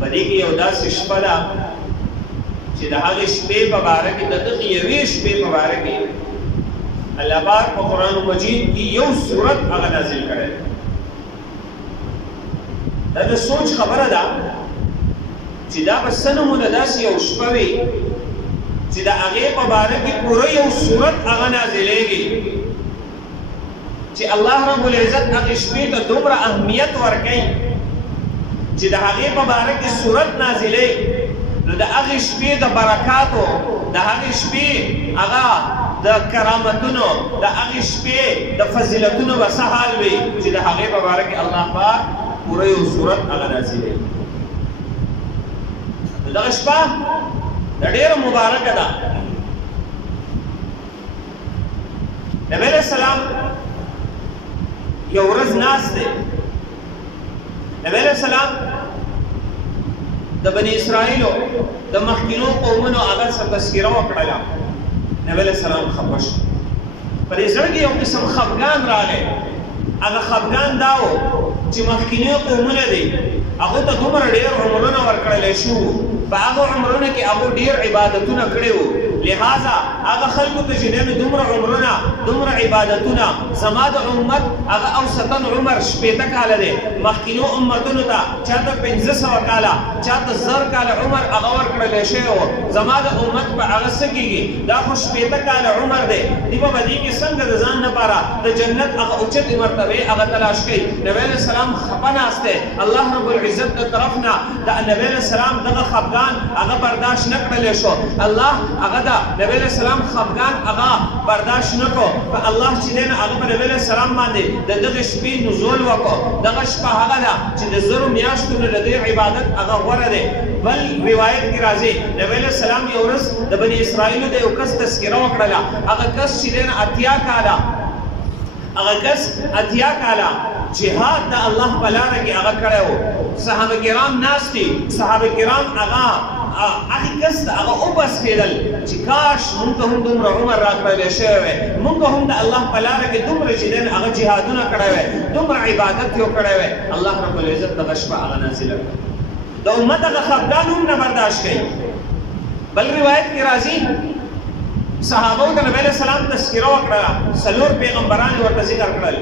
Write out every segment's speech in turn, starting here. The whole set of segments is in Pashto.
په دې کې یو داسې شپه ده چې د هغې شپې په باره کې د دغې یوې شپې په باره کې الله پاک په قرآن مجید کې یو سورت هغه نازل کړی دا د سوچ خبره ده چې دا به څه نومونه داسې یو شپه وي چې د هغې په باره کې پوره یو سورت هغه نازلېږي چې الله رب العزت هغې شپې ته دومره اهمیت ورکوي چې د هغې په باره کې سورت نازلېږي نو د هغې شپې د برکاتو د هغې شپې هغه د کرامتونو د هغې شپې د فضیلتونو به څه حال وي چې د هغې په باره کې الله پاک پوره یو سورت هغه نازلېږي نو دغه شپه د ډېره مبارکه ده نبی علیه السلام یو ورځ ناست دی نبی علیه السلام د بني اسرائیلو د مخکینو قومونو هغه څه تذکره وکړله نبی علیه السلام خفه شو په دې زړه کې یو قسم خفګان راغی هغه خفګان دا و چې مخکینو قومونه دي هغو ته دومره ډېر عمرونه ورکړلی شو په هغو عمرونو کې هغو ډېر عبادتونه کړي وو لہذا هغه خلکو ته چې دی دومره عمرونه دومره عبادتونه زما د امت هغه اوسطن عمر شپېته کاله دی مخکینو امتونو ته چاته 500 کاله چاته 1000 کاله عمر هغه ورکړلی شوی و زما د امت په هغه څه کېږي دا خو شپېته کاله عمر دی دوی به په دې کې څنګه د ځان لپاره د جنت هغه اوچتې مرتبې هغه تلاش کوي نبی علیه السلام خفه ناست دی الله رب العزت د طرف نه د نبی علیه السلام دغه خفګان هغه برداشت نه کړلی شو الله هغه د نبی علیه السلام خفګان هغه برداشت نه کړو په الله چې دی نه هغه په نبی علیه السلام باندې د دغې شپې نزول وکړو دغه شپه هغه ده چې د زرو میاشتو نه د دې عبادت هغه غوره دی بل روایت کې راځي نبی علیه السلام یو ورځ د بني اسرائیلو د یو کس تذکره وکړله هغه کس چې دی نه 80 کاله هغه کس 80 کاله جهاد د الله په لاره کې هغه کړی و صحابه کرام ناست دي صحابه کرام هغه کس ته هغه وبسکېدل چې کاش مونږ ته هم دومره عمر راکړلی شوی وی مونږ هم د الله په لاره کې دومره چې دی هغه جهادونه کړی وی دومره عبادت یې کړی وی الله رب العزت دغه شپه هغه نازله کړه د امت هغه خفګان هم نه برداشت کوي بل روایت کې راځي صحابو ته نبی علیه السلام تذکره وکړله 4 پیغمبران یې ورته ذکر کړل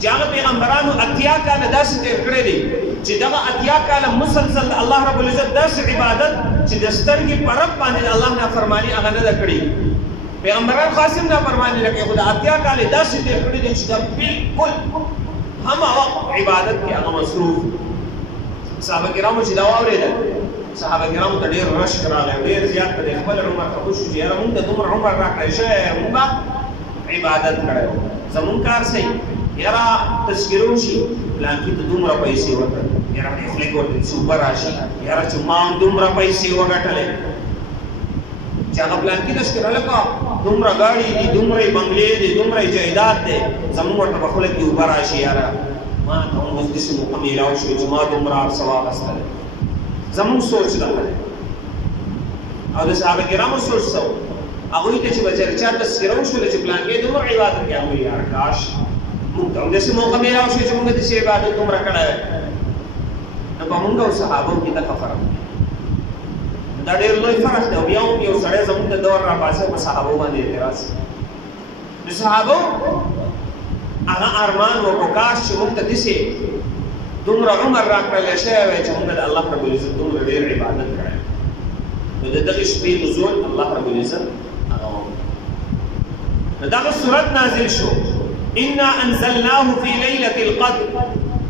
چې هغه پیغمبرانو 80 کاله داسې تېر کړی دي چې دغه 80 کاله مسلسل الله رب العزت داسې عبادت چې د سترګې په رب باندې د الله نافرماني هغه نه ده کړې پیغمبران خاص هم نافرماني نه کوي خو د 80 کاله داسې تېر کړي دي چې دا بالکل همه وخت عبادت کې هغه مصروف صحابه کرامو چې دا واورېدل صحابه کرامو ته ډېر رشک راغی ډېر زیات په خپل عمر ته خوش شو چې یاره مونږ ته دومره عمر راکړی شوی مونږ به عبادت کړی و زمونږ کار صحیح یاره تذکره وشي پلانکي ته دومره پیسې ورکړل یاره دې خولې کې ورته سوپر راشي یاره چې ما هم دومره پیسې وګټلې چې هغه پلانکي تذکره لکه دومره ګاډي دي دومره بنګلې دي دومره جایداد دی زمونږ ورته په خوله کې اوبه راشي یاره ما ته هم اوس داسې موقع میلاو شوې چې ما دومره هر څه واخیستلی زمونږ سوچ دغه دی او د صحابه کرامو سوچ څه و هغوی ته چې به چا تذکره وشوله چې پلانکي دومره عبادت کوي هغوی یاره کاش مونږ ته هم داسې موقع میلاو شوې چې مونږ داسې عبادت دومره کړی وی نو په مونږ او صحابو کې دغه فرق دی دا ډېر لوی فرق دی او بیا هم یو سړی زمونږ ته دور راپاڅي په صحابو باندې اعتراض د صحابو هغه ارمان وکړو کاش چې مونږ ته داسې دومره عمر راکړلی شوی وی چې مونږ د الله رب العزت دومره ډېر عبادت کړی نو د دغې شپې نزول الله رب العزت هغه وکړو نو دغه صورت نازل شو انا انزلناه في ليله القدر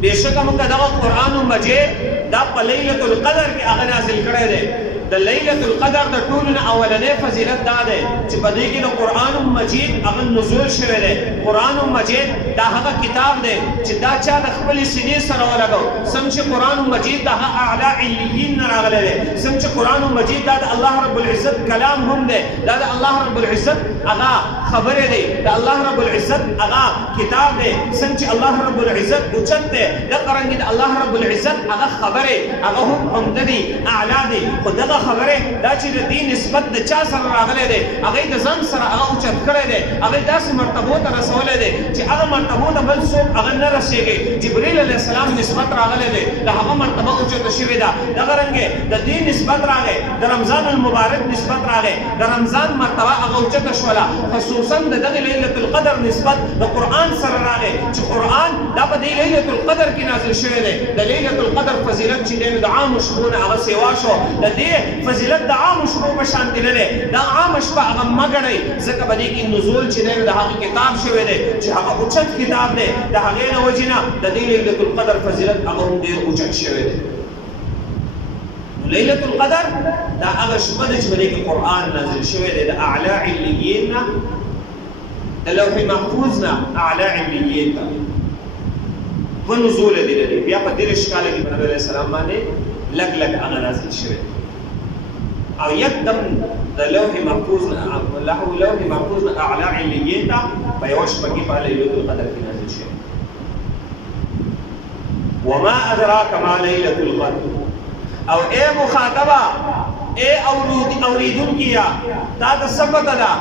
بشکه موږ دغه قرآن مجید دا په ليله القدر کې هغه نازل کړی دی د ليله القدر د ټولو نه اولنۍ فضیلت دا دی چې په دې کې د قرآن مجید هغه نزول شوی دی قرآن مجید دا هغه کتاب دی چې دا چا د خپلې سینې سره ولګو څنګه چې قرآن مجید د هغه اعلی علیین نه راغلی دی څنګه چې قرآن مجید دا د الله رب العزت کلام هم دی دا د الله رب العزت هغه خبرې دی د الله رب العزت هغه کتاب دی څنګه چې الله رب العزت اوچت دی دغه رنګې د الله رب العزت هغه خبرې هغه هم عمده دي اعلی دي خو دغه خبرې دا چې د دې نسبت د چا سره راغلی دی هغه د ځان سره هغه اوچت کړی دی هغه داسې مرتبو ته رسولی دی چې هغه مرتبو ته بل څوک هغه نه رسېږي. جبرئیل علیه السلام نسبت راغلی دی، د هغه مرتبه اوچته شوې ده. دغه رنګې د دې نسبت راغی، د رمضان المبارک نسبت راغی، د رمضان مرتبه هغه اوچته شوله. خصوصا د دغه لیلة القدر نسبت د قرآن سره راغی چې قرآن دا په دې لیلة القدر کې نازل شوی دی. د لیلة القدر فضیلت چې دی نو د عامو شپو نه هغه سیوا شو. د دې فضیلت د عامو شپو په شانتې نه دی. دا عامه شپه هغه مه ګڼئ، ځکه په دې کې نزول چې دی نو د هغه کتاب شوی دی چې هغه اوچت کتاب دی. د هغې نه وجې نه د دې لیلة القدر فضیلت هغه هم ډېر اوچت شوی دی. لیلة القدر دا هغه شپه ده چې په دې کې قرآن نازل شوی دی. د اعلی علیین نه، د لوح محفوظ نه اعلی علیین ته دوه نزوله دي د دې. بیا په 30 کاله کې په نبي علیه السلام باندې لږ لږ هغه نازل شوی او یکدم د لوح محفوظ نه اعلی علیین ته په یوه شپه کې په لیلة القدر کې نازل شوی. وما ادراک ما لیلة القدر. او اے مخاطبہ، اے اوریدن کیا، تا تا سبت دا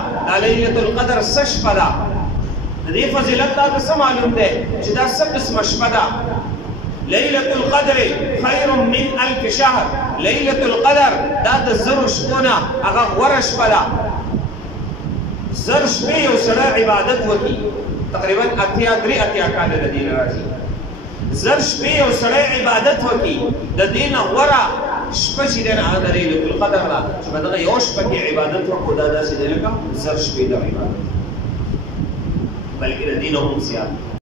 لیلة القدر سشپا دا. دی فضیلت تا تا سمعلوم دے چی دا سقسم شپا دا. لیلة القدر خیر من 1000 شهر. لیلة القدر دا دا زر شپونا اگا غور شپا دا. زر شپی او سڑا عبادت وکی تقریبا 83 کاله دا دین رازی. زر شپې او سړی عبادت وکړي د دې نه غوره شپه چې دی نه هغه د لیلة القدر ده چې په دغه یوه شپه کې عبادت وکړو دا داسې دی لکه زر شپې د عبادت بلکې د دې نه هم زیات.